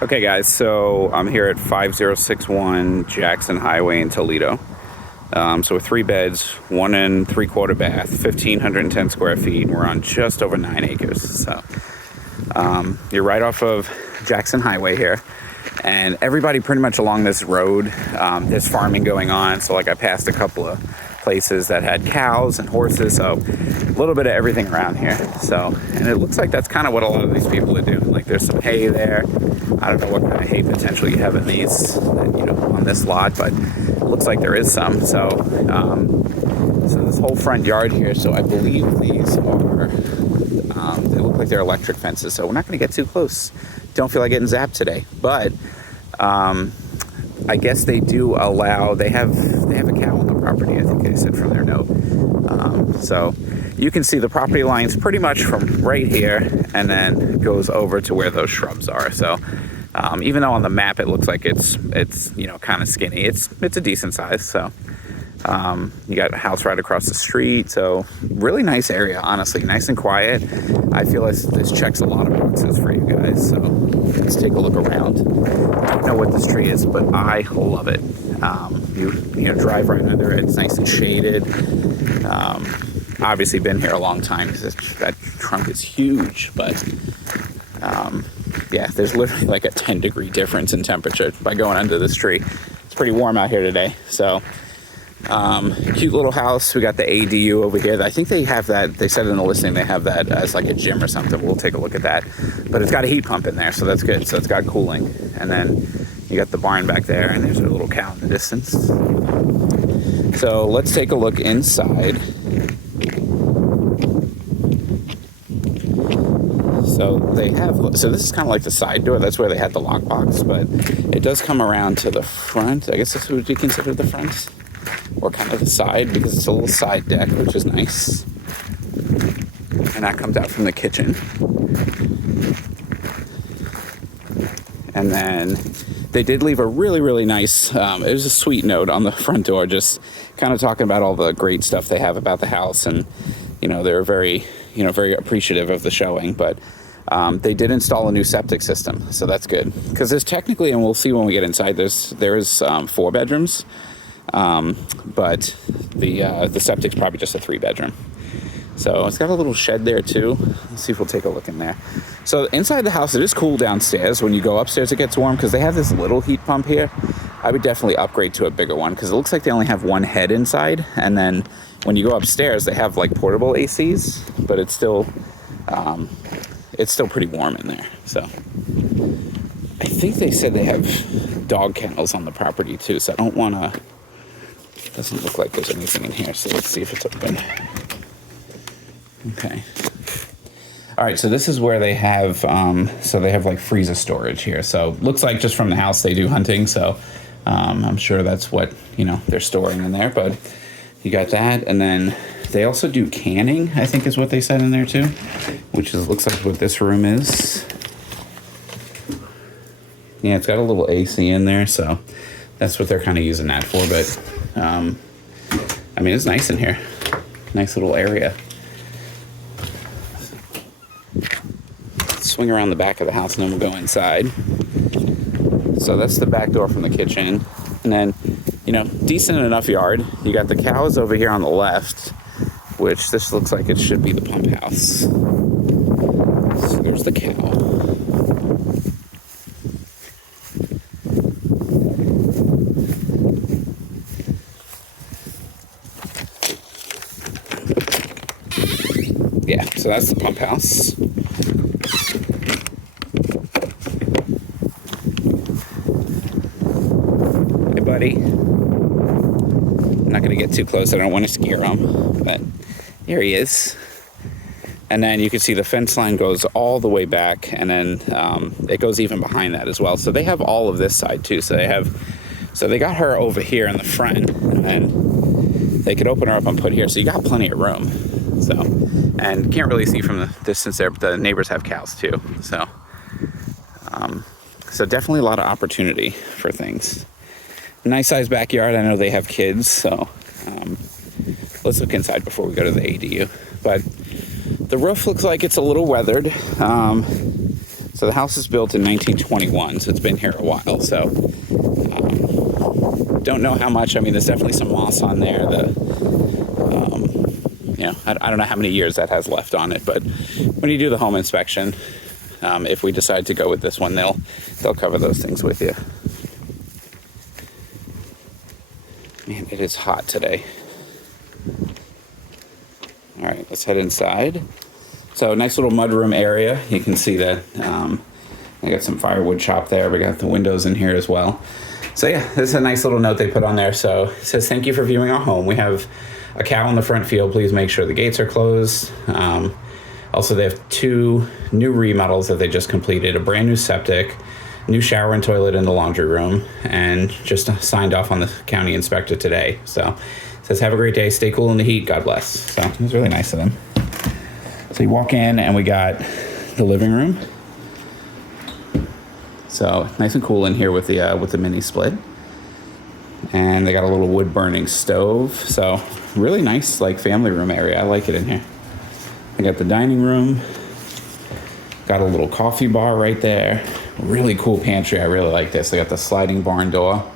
Okay, guys, so I'm here at 5061 Jackson Highway in Toledo. So with 3 beds, 1 and 3/4 bath, 1,510 square feet. We're on just over 9 acres. So you're right off of Jackson Highway here. And everybody pretty much along this road, there's farming going on. So like I passed a couple of places that had cows and horses. So a little bit of everything around here. So, and it looks like that's kind of what a lot of these people are doing. Like there's some hay there. I don't know what kind of hay potential you have in these, on this lot, but it looks like there is some. So, so this whole front yard here. So I believe these are, they look like they're electric fences. So we're not going to get too close. Don't feel like getting zapped today, but I guess they do allow. They have a cow on the property. I think they said from their note. So you can see the property lines pretty much from right here, and then goes over to where those shrubs are. So even though on the map it looks like it's kind of skinny, it's a decent size. So you got a house right across the street. So really nice area, honestly, nice and quiet. I feel like this checks a lot of boxes for you guys. So let's take a look around. I don't know what this tree is, but I love it. You drive right under it. It's nice and shaded. Obviously been here a long time because that trunk is huge, but yeah, there's literally like a 10-degree difference in temperature by going under this tree. It's pretty warm out here today. So cute little house. We got the ADU over here. I think they have that. They said in the listing they have that as like a gym or something. We'll take a look at that. But it's got a heat pump in there, so that's good. So it's got cooling. And then you got the barn back there, and there's a little cow in the distance. So let's take a look inside. So this is kind of like the side door. That's where they had the lockbox, but it does come around to the front. I guess this would be considered the front, or kind of the side, because it's a little side deck, which is nice. And that comes out from the kitchen. And then they did leave a really, really nice, it was a sweet note on the front door, just kind of talking about all the great stuff they have about the house. And, they're very, very appreciative of the showing. But they did install a new septic system, so that's good. Because there's technically, and we'll see when we get inside, there is 4 bedrooms. But the septic's probably just a 3-bedroom. So it's got a little shed there too. Let's see if we'll take a look in there. So inside the house, it is cool downstairs. When you go upstairs, it gets warm because they have this little heat pump here. I would definitely upgrade to a bigger one because it looks like they only have one head inside. And then when you go upstairs, they have like portable ACs, but it's still pretty warm in there. So I think they said they have dog kennels on the property too. So I don't want to. Doesn't look like there's anything in here, so let's see if it's open. Okay. All right, so this is where they have, they have like freezer storage here. So looks like just from the house they do hunting, so I'm sure that's what, they're storing in there. But you got that, and then they also do canning, I think is what they said in there too, which looks like what this room is. Yeah, it's got a little AC in there, so that's what they're kind of using that for. But it's nice in here. Nice little area. Let's swing around the back of the house and then we'll go inside. So that's the back door from the kitchen. And then, decent enough yard. You got the cows over here on the left, which this looks like it should be the pump house. So there's the cow. Yeah, so that's the pump house. Hey, buddy. I'm not going to get too close. I don't want to scare him, but here he is. And then you can see the fence line goes all the way back, and then it goes even behind that as well. So they have all of this side too. So they got her over here in the front, and then they could open her up and put here. So you got plenty of room. So, and can't really see from the distance there, but the neighbors have cows too. So, so definitely a lot of opportunity for things. Nice sized backyard. I know they have kids, so let's look inside before we go to the ADU. But the roof looks like it's a little weathered. So the house is built in 1921, so it's been here a while. So don't know how much. I mean, there's definitely some moss on there. I don't know how many years that has left on it, but when you do the home inspection, if we decide to go with this one, they'll cover those things with you. Man, it is hot today. All right, let's head inside. So nice little mudroom area. You can see that I got some firewood chopped there. We got the windows in here as well. So yeah, this is a nice little note they put on there. So it says, thank you for viewing our home. We have a cow in the front field. Please make sure the gates are closed. Also, they have 2 new remodels that they just completed, a brand new septic, new shower and toilet in the laundry room, and just signed off on the county inspector today. So it says, have a great day. Stay cool in the heat. God bless. So it was really nice of them. So you walk in and we got the living room. So nice and cool in here with the mini split. And they got a little wood burning stove. So really nice like family room area. I like it in here. I got the dining room. Got a little coffee bar right there. Really cool pantry. I really like this. They got the sliding barn door.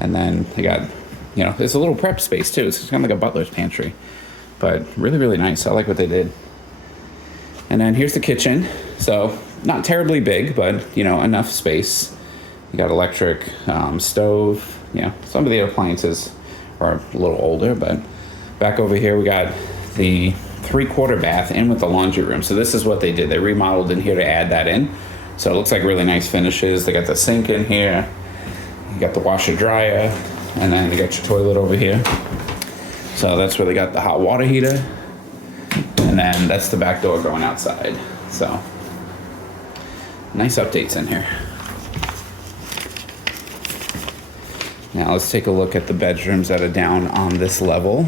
And then they got, there's a little prep space too. It's kind of like a butler's pantry. But really, really nice. I like what they did. And then here's the kitchen. So not terribly big, but, enough space. You got electric stove. Some of the appliances are a little older, but back over here we got the 3/4 bath in with the laundry room. So this is what they did. They remodeled in here to add that in. So it looks like really nice finishes. They got the sink in here. You got the washer dryer, and then you got your toilet over here. So that's where they got the hot water heater. And then that's the back door going outside. So nice updates in here. Now let's take a look at the bedrooms that are down on this level.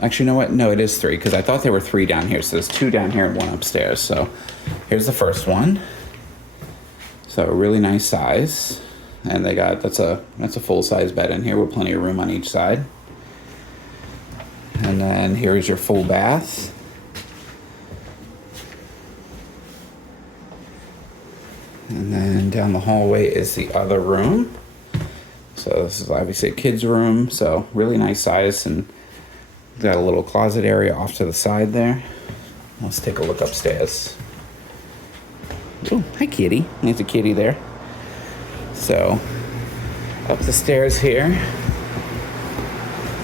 Actually, you know what? No, it is 3, because I thought there were 3 down here. So there's 2 down here and 1 upstairs. So here's the first one. So really nice size. And they got, that's a full-size bed in here with plenty of room on each side. And then here is your full bath. And then down the hallway is the other room. So this is obviously a kid's room. So really nice size, and got a little closet area off to the side there. Let's take a look upstairs. Oh, hi kitty. There's a kitty there. So up the stairs here.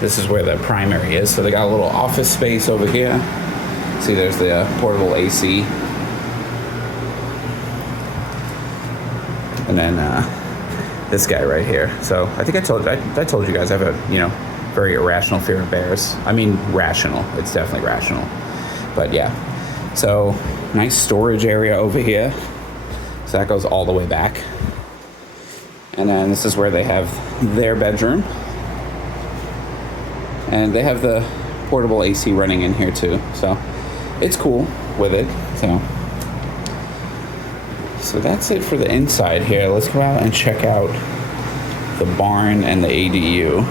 This is where the primary is. So they got a little office space over here. See, there's the portable AC. And then this guy right here. So I think I told you guys I have a, very irrational fear of bears. I mean, rational. It's definitely rational. But yeah. So nice storage area over here. So that goes all the way back. And then this is where they have their bedroom. And they have the portable AC running in here too. So it's cool with it. So that's it for the inside here. Let's go out and check out the barn and the ADU.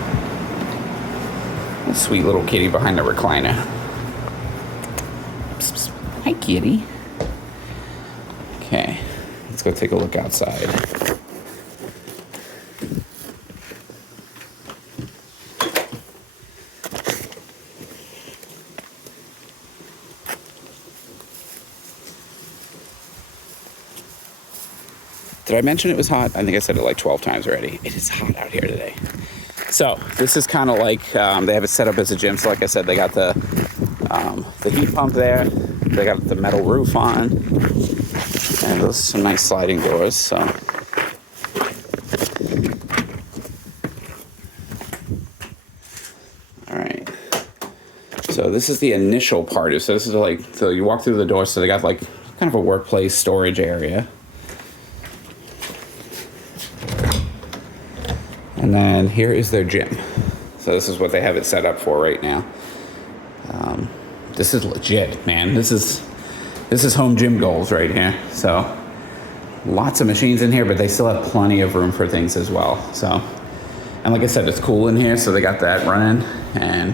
A sweet little kitty behind the recliner. Psst, psst. Hi, kitty. Okay, let's go take a look outside. Did I mention it was hot? I think I said it like 12 times already. It is hot out here today. So this is kind of like, they have it set up as a gym. So like I said, they got the heat pump there. They got the metal roof on. And those are some nice sliding doors. So all right. So this is the initial part. So this is like, so you walk through the door. So they got like kind of a workplace storage area. And then here is their gym. So this is what they have it set up for right now. This is legit, man. This is home gym goals right here. So lots of machines in here, but they still have plenty of room for things as well. So, and like I said, it's cool in here. So they got that running and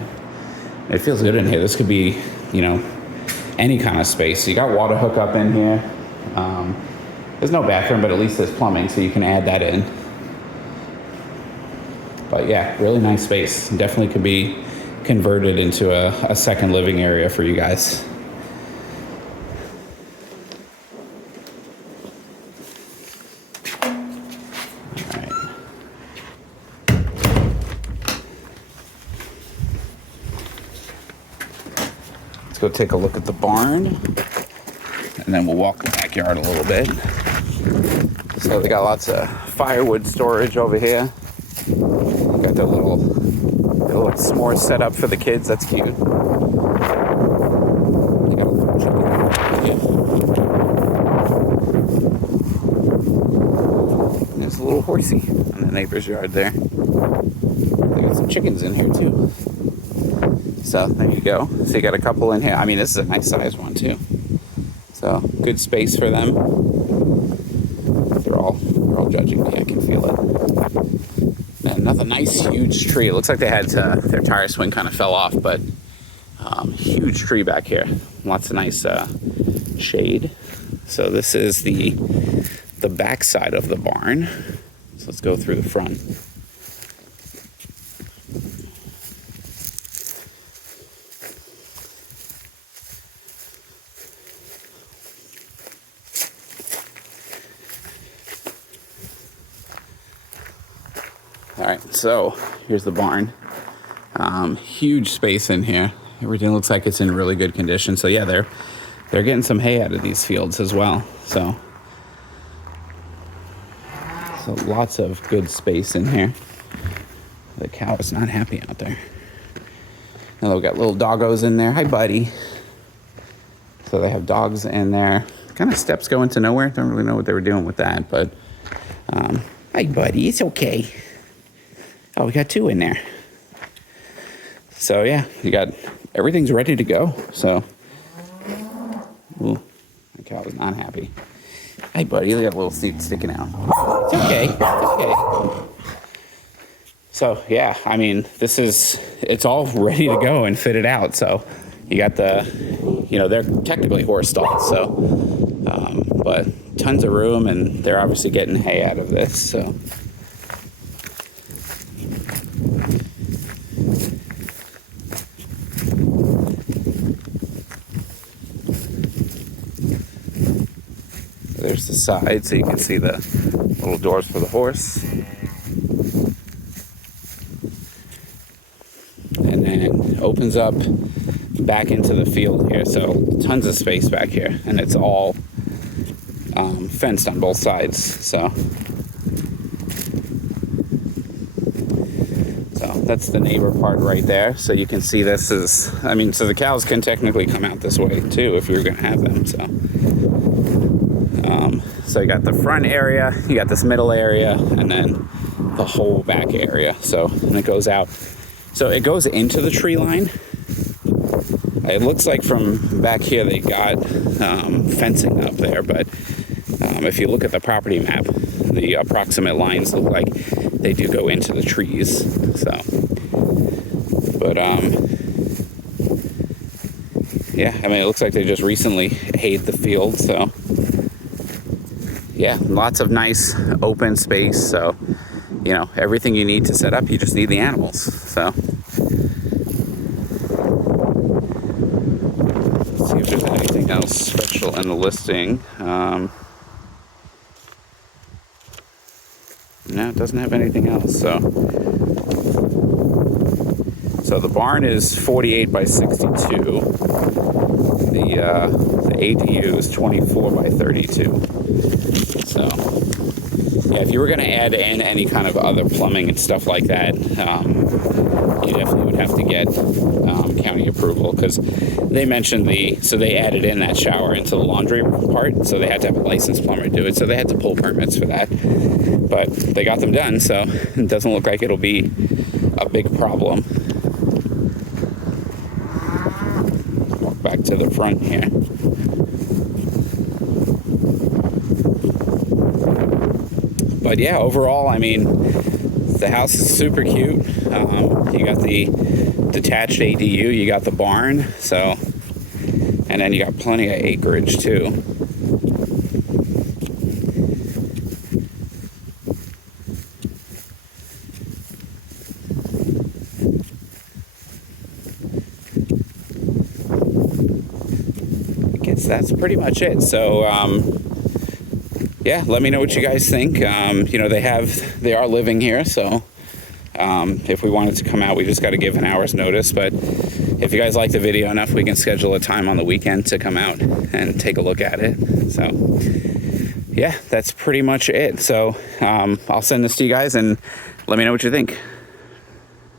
it feels good in here. This could be, any kind of space. So you got water hookup in here. There's no bathroom, but at least there's plumbing, so you can add that in. But yeah, really nice space. Definitely could be converted into a second living area for you guys. All right. Let's go take a look at the barn, and then we'll walk the backyard a little bit. So they got lots of firewood storage over here. Got the little s'more set up for the kids. That's cute. You got a little chicken. Yeah. There's a little horsey in the neighbor's yard there. They got some chickens in here too. So there you go. So you got a couple in here. I mean, this is a nice sized one too. So good space for them. They're all judging me. I can feel it. Another nice huge tree. It looks like they had their tire swing kind of fell off, but huge tree back here. Lots of nice shade. So this is the back side of the barn. So let's go through the front. All right, so here's the barn. Huge space in here. Everything looks like it's in really good condition. So yeah, they're getting some hay out of these fields as well. So lots of good space in here. The cow is not happy out there. And we got little doggos in there. Hi, buddy. So they have dogs in there. Kind of steps going to nowhere. Don't really know what they were doing with that, but hi, buddy. It's okay. Oh, we got two in there. So yeah, you got everything's ready to go. So, ooh, the cow is not happy. Hey, buddy, you got a little seed sticking out. It's okay. It's okay. So yeah, I mean, it's all ready to go and fitted out. So you got they're technically horse stalls. So, but tons of room, and they're obviously getting hay out of this. So. There's the side, so you can see the little doors for the horse. And then opens up back into the field here. So tons of space back here. And it's all fenced on both sides. So that's the neighbor part right there. So you can see this is, so the cows can technically come out this way too if you're going to have them. So you got the front area, you got this middle area, and then the whole back area. And it goes out. So it goes into the tree line. It looks like from back here they got fencing up there, but if you look at the property map, the approximate lines look like they do go into the trees. Yeah, it looks like they just recently hayed the field, so yeah, lots of nice open space. So, everything you need to set up, you just need the animals. So, let's see if there's anything else special in the listing. No, it doesn't have anything else. So the barn is 48 by 62. The ADU is 24 by 32. So, yeah, if you were going to add in any kind of other plumbing and stuff like that, you definitely would have to get county approval, because they mentioned they added in that shower into the laundry part, so they had to have a licensed plumber do it, so they had to pull permits for that. But they got them done, so it doesn't look like it'll be a big problem. Walk back to the front here. But yeah, overall, the house is super cute. You got the detached ADU, you got the barn, And then you got plenty of acreage too. I guess that's pretty much it. So, yeah, let me know what you guys think. You know, they are living here, so if we wanted to come out, we just got to give an hour's notice. But if you guys like the video enough, we can schedule a time on the weekend to come out and take a look at it. So, yeah, that's pretty much it. So I'll send this to you guys and let me know what you think.